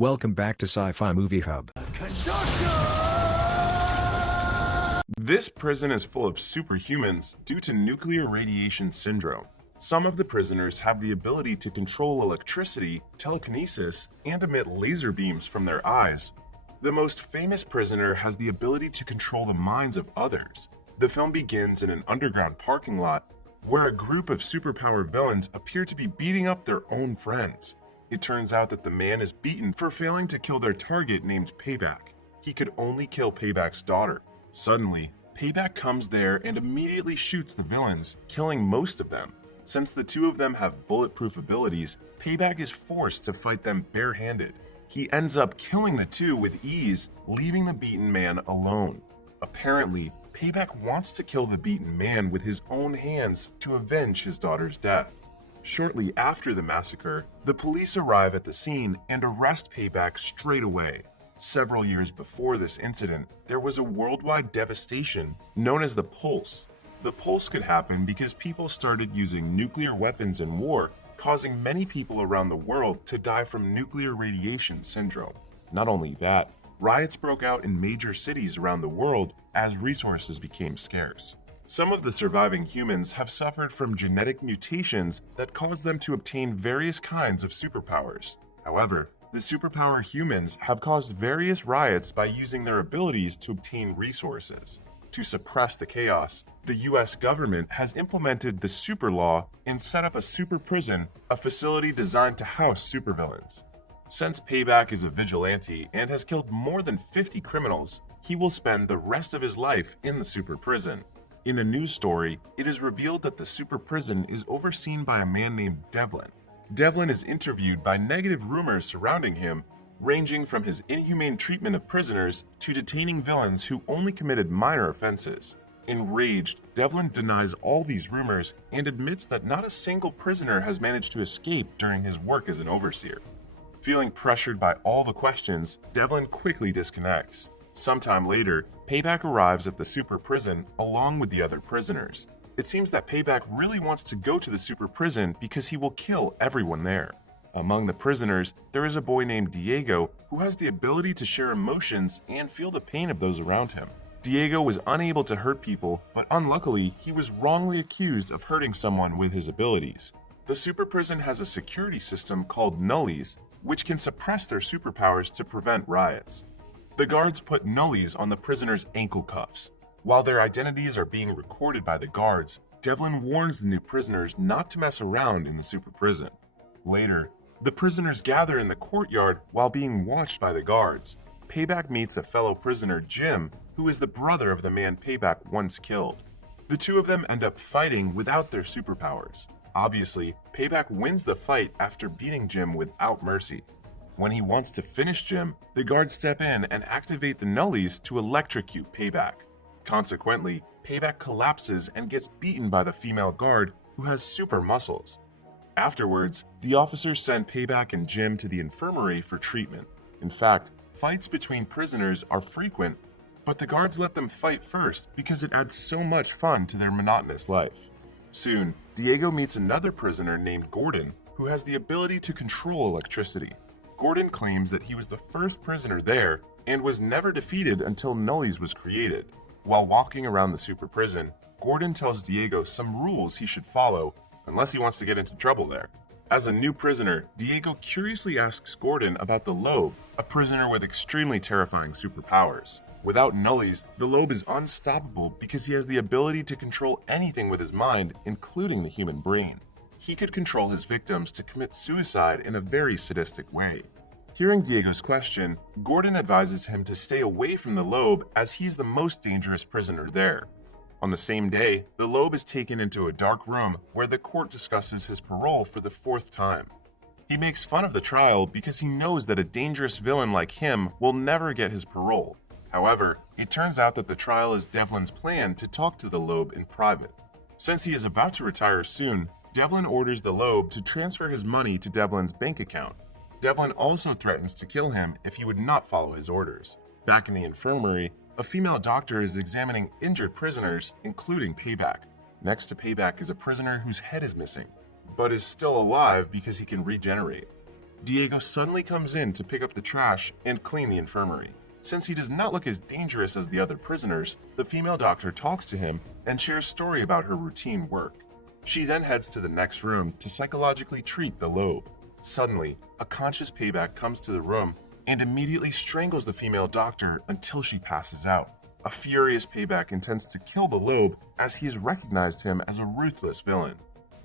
Welcome back to Sci-Fi Movie Hub. This prison is full of superhumans due to nuclear radiation syndrome. Some of the prisoners have the ability to control electricity, telekinesis, and emit laser beams from their eyes. The most famous prisoner has the ability to control the minds of others. The film begins in an underground parking lot where a group of superpower villains appear to be beating up their own friends. It turns out that the man is beaten for failing to kill their target named Payback. He could only kill Payback's daughter. Suddenly, Payback comes there and immediately shoots the villains, killing most of them. Since the two of them have bulletproof abilities, Payback is forced to fight them barehanded. He ends up killing the two with ease, leaving the beaten man alone. Apparently, Payback wants to kill the beaten man with his own hands to avenge his daughter's death. Shortly after the massacre, the police arrive at the scene and arrest Payback straight away. Several years before this incident, there was a worldwide devastation known as the Pulse. The Pulse could happen because people started using nuclear weapons in war, causing many people around the world to die from nuclear radiation syndrome. Not only that, riots broke out in major cities around the world as resources became scarce. Some of the surviving humans have suffered from genetic mutations that cause them to obtain various kinds of superpowers. However, the superpower humans have caused various riots by using their abilities to obtain resources. To suppress the chaos, the US government has implemented the super law and set up a super prison, a facility designed to house supervillains. Since Payback is a vigilante and has killed more than 50 criminals, he will spend the rest of his life in the super prison. In a news story, it is revealed that the super prison is overseen by a man named Devlin. Devlin is interviewed by negative rumors surrounding him, ranging from his inhumane treatment of prisoners to detaining villains who only committed minor offenses. Enraged, Devlin denies all these rumors and admits that not a single prisoner has managed to escape during his work as an overseer. Feeling pressured by all the questions, Devlin quickly disconnects. Sometime later, Payback arrives at the super prison along with the other prisoners. It seems that Payback really wants to go to the super prison because he will kill everyone there. Among the prisoners, there is a boy named Diego who has the ability to share emotions and feel the pain of those around him. Diego was unable to hurt people, but unluckily, he was wrongly accused of hurting someone with his abilities. The super prison has a security system called Nullies, which can suppress their superpowers to prevent riots. The guards put Nullies on the prisoners' ankle cuffs. While their identities are being recorded by the guards, Devlin warns the new prisoners not to mess around in the super prison. Later, the prisoners gather in the courtyard while being watched by the guards. Payback meets a fellow prisoner, Jim, who is the brother of the man Payback once killed. The two of them end up fighting without their superpowers. Obviously, Payback wins the fight after beating Jim without mercy. When he wants to finish Jim, the guards step in and activate the Nullies to electrocute Payback. Consequently, Payback collapses and gets beaten by the female guard who has super muscles. Afterwards, the officers send Payback and Jim to the infirmary for treatment. In fact, fights between prisoners are frequent, but the guards let them fight first because it adds so much fun to their monotonous life. Soon, Diego meets another prisoner named Gordon who has the ability to control electricity. Gordon claims that he was the first prisoner there and was never defeated until Nullies was created. While walking around the super prison, Gordon tells Diego some rules he should follow unless he wants to get into trouble there. As a new prisoner, Diego curiously asks Gordon about the Lobe, a prisoner with extremely terrifying superpowers. Without Nullies, the Lobe is unstoppable because he has the ability to control anything with his mind, including the human brain. He could control his victims to commit suicide in a very sadistic way. Hearing Diego's question, Gordon advises him to stay away from the Lobe as he's the most dangerous prisoner there. On the same day, the Lobe is taken into a dark room where the court discusses his parole for the 4th time. He makes fun of the trial because he knows that a dangerous villain like him will never get his parole. However, it turns out that the trial is Devlin's plan to talk to the Lobe in private. Since he is about to retire soon, Devlin orders the Lobe to transfer his money to Devlin's bank account. Devlin also threatens to kill him if he would not follow his orders. Back in the infirmary, a female doctor is examining injured prisoners, including Payback. Next to Payback is a prisoner whose head is missing, but is still alive because he can regenerate. Diego suddenly comes in to pick up the trash and clean the infirmary. Since he does not look as dangerous as the other prisoners, the female doctor talks to him and shares a story about her routine work. She then heads to the next room to psychologically treat the lobe. Suddenly, a conscious Payback comes to the room and immediately strangles the female doctor until she passes out. A furious Payback intends to kill the lobe as he has recognized him as a ruthless villain.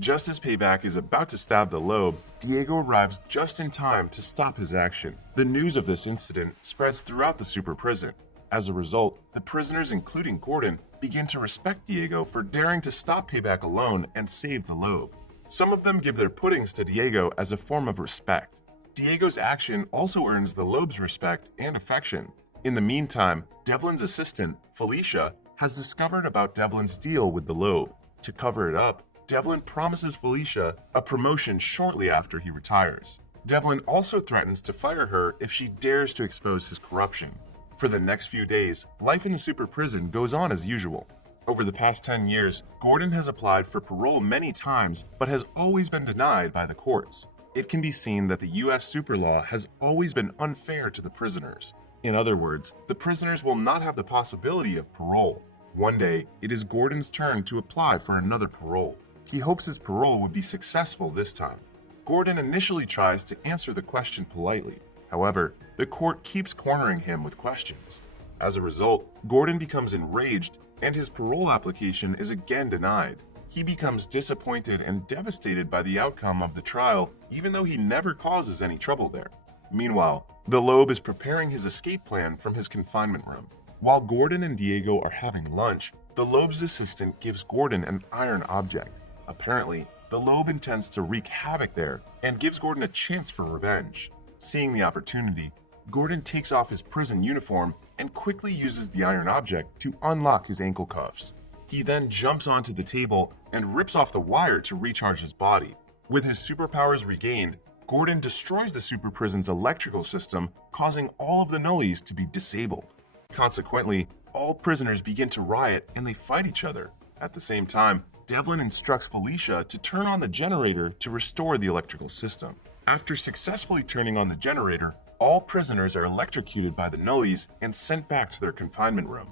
Just as Payback is about to stab the lobe, Diego arrives just in time to stop his action. The news of this incident spreads throughout the super prison. As a result, the prisoners, including Gordon, begin to respect Diego for daring to stop Payback alone and save the lobe. Some of them give their puddings to Diego as a form of respect. Diego's action also earns the lobe's respect and affection. In the meantime, Devlin's assistant, Felicia, has discovered about Devlin's deal with the lobe. To cover it up, Devlin promises Felicia a promotion shortly after he retires. Devlin also threatens to fire her if she dares to expose his corruption. For the next few days, life in the super prison goes on as usual. Over the past 10 years, Gordon has applied for parole many times but has always been denied by the courts. It can be seen that the US super law has always been unfair to the prisoners. In other words, the prisoners will not have the possibility of parole. One day, it is Gordon's turn to apply for another parole. He hopes his parole would be successful this time. Gordon initially tries to answer the question politely. However, the court keeps cornering him with questions. As a result, Gordon becomes enraged and his parole application is again denied. He becomes disappointed and devastated by the outcome of the trial, even though he never causes any trouble there. Meanwhile, the lobe is preparing his escape plan from his confinement room. While Gordon and Diego are having lunch, the lobe's assistant gives Gordon an iron object. Apparently, the lobe intends to wreak havoc there and gives Gordon a chance for revenge. Seeing the opportunity, Gordon takes off his prison uniform and quickly uses the iron object to unlock his ankle cuffs. He then jumps onto the table and rips off the wire to recharge his body. With his superpowers regained, Gordon destroys the super prison's electrical system, causing all of the nullies to be disabled. Consequently, all prisoners begin to riot and they fight each other. At the same time, Devlin instructs Felicia to turn on the generator to restore the electrical system. After successfully turning on the generator, all prisoners are electrocuted by the nullies and sent back to their confinement room.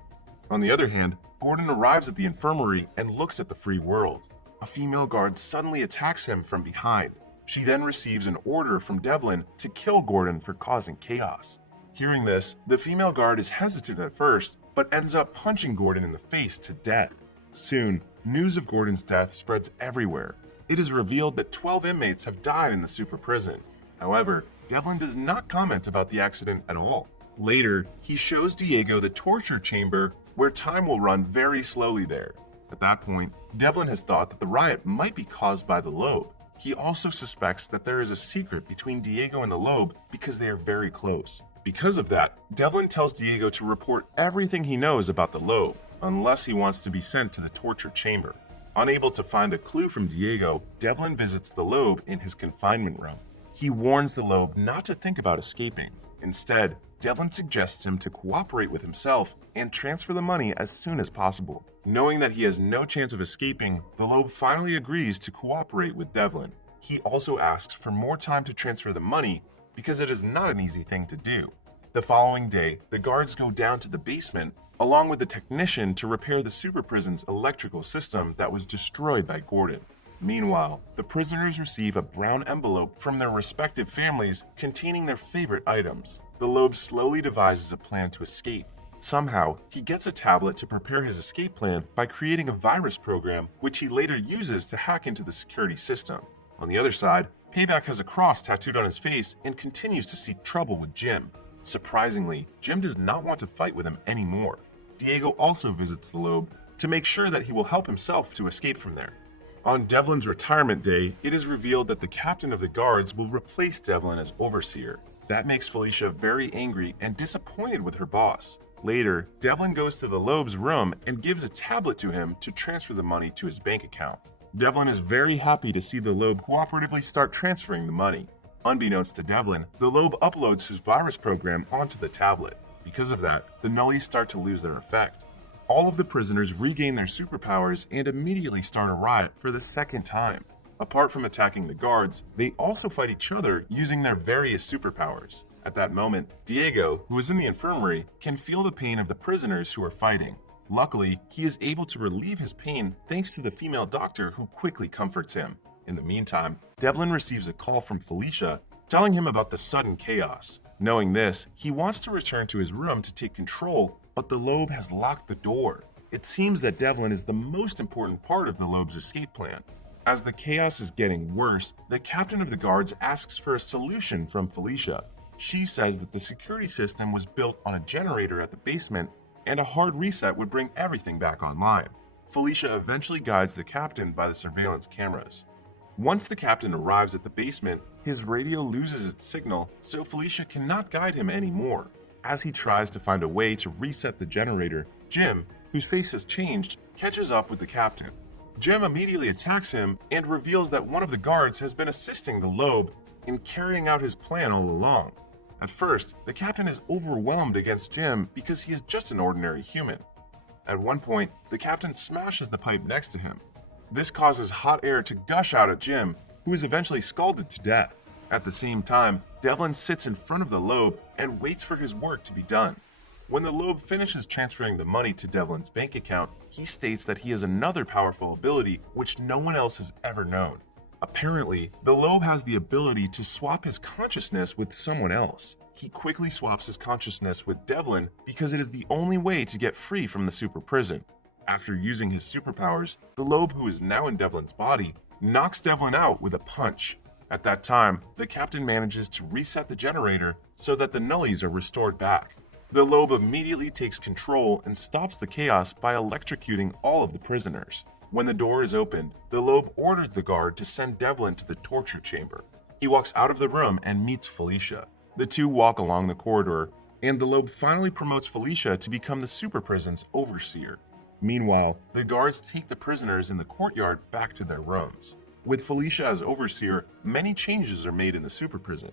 On the other hand, Gordon arrives at the infirmary and looks at the free world. A female guard suddenly attacks him from behind. She then receives an order from Devlin to kill Gordon for causing chaos. Hearing this, the female guard is hesitant at first, but ends up punching Gordon in the face to death. Soon, news of Gordon's death spreads everywhere. It is revealed that 12 inmates have died in the super prison. However, Devlin does not comment about the accident at all. Later, he shows Diego the torture chamber where time will run very slowly there. At that point, Devlin has thought that the riot might be caused by the lobe. He also suspects that there is a secret between Diego and the lobe because they are very close. Because of that, Devlin tells Diego to report everything he knows about the lobe, unless he wants to be sent to the torture chamber. Unable to find a clue from Diego, Devlin visits the lobe in his confinement room. He warns the lobe not to think about escaping. Instead, Devlin suggests him to cooperate with himself and transfer the money as soon as possible. Knowing that he has no chance of escaping, the lobe finally agrees to cooperate with Devlin. He also asks for more time to transfer the money because it is not an easy thing to do. The following day, the guards go down to the basement along with the technician to repair the super prison's electrical system that was destroyed by Gordon. Meanwhile, the prisoners receive a brown envelope from their respective families containing their favorite items. The lobe slowly devises a plan to escape. Somehow, he gets a tablet to prepare his escape plan by creating a virus program which he later uses to hack into the security system. On the other side, Payback has a cross tattooed on his face and continues to seek trouble with Jim. Surprisingly, Jim does not want to fight with him anymore. Diego also visits the lobe to make sure that he will help himself to escape from there. On Devlin's retirement day, it is revealed that the captain of the guards will replace Devlin as overseer. That makes Felicia very angry and disappointed with her boss. Later, Devlin goes to the lobe's room and gives a tablet to him to transfer the money to his bank account. Devlin is very happy to see the lobe cooperatively start transferring the money. Unbeknownst to Devlin, the lobe uploads his virus program onto the tablet. Because of that, the nullies start to lose their effect. All of the prisoners regain their superpowers and immediately start a riot for the second time. Apart from attacking the guards, they also fight each other using their various superpowers. At that moment, Diego, who is in the infirmary, can feel the pain of the prisoners who are fighting. Luckily, he is able to relieve his pain thanks to the female doctor who quickly comforts him. In the meantime, Devlin receives a call from Felicia telling him about the sudden chaos. Knowing this, he wants to return to his room to take control, but the Lobe has locked the door. It seems that Devlin is the most important part of the Lobe's escape plan. As the chaos is getting worse, the captain of the guards asks for a solution from Felicia. She says that the security system was built on a generator at the basement, and a hard reset would bring everything back online. Felicia eventually guides the captain by the surveillance cameras. Once the captain arrives at the basement, his radio loses its signal, so Felicia cannot guide him anymore. As he tries to find a way to reset the generator, Jim, whose face has changed, catches up with the captain. Jim immediately attacks him and reveals that one of the guards has been assisting the Lobe in carrying out his plan all along. At first, the captain is overwhelmed against Jim because he is just an ordinary human. At one point, the captain smashes the pipe next to him. This causes hot air to gush out at Jim, who is eventually scalded to death. At the same time, Devlin sits in front of the Lobe and waits for his work to be done. When the Lobe finishes transferring the money to Devlin's bank account, he states that he has another powerful ability which no one else has ever known. Apparently, the Lobe has the ability to swap his consciousness with someone else. He quickly swaps his consciousness with Devlin because it is the only way to get free from the super prison. After using his superpowers, the Lobe, who is now in Devlin's body, knocks Devlin out with a punch. At that time, the captain manages to reset the generator so that the nullies are restored back. The Lobe immediately takes control and stops the chaos by electrocuting all of the prisoners. When the door is opened, the Lobe orders the guard to send Devlin to the torture chamber. He walks out of the room and meets Felicia. The two walk along the corridor, and the Lobe finally promotes Felicia to become the super prison's overseer. Meanwhile, the guards take the prisoners in the courtyard back to their rooms. With Felicia as overseer, many changes are made in the super prison.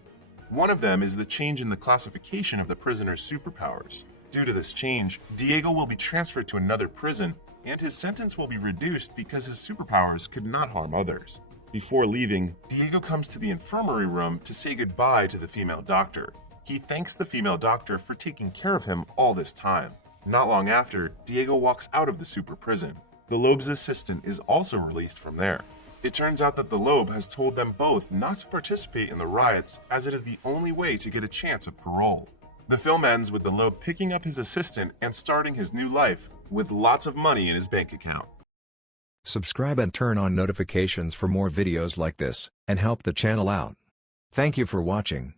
One of them is the change in the classification of the prisoner's superpowers. Due to this change, Diego will be transferred to another prison, and his sentence will be reduced because his superpowers could not harm others. Before leaving, Diego comes to the infirmary room to say goodbye to the female doctor. He thanks the female doctor for taking care of him all this time. Not long after, Diego walks out of the super prison. The Lobe's assistant is also released from there. It turns out that the Lobe has told them both not to participate in the riots, as it is the only way to get a chance of parole. The film ends with the Lobe picking up his assistant and starting his new life with lots of money in his bank account. Subscribe and turn on notifications for more videos like this, and help the channel out. Thank you for watching.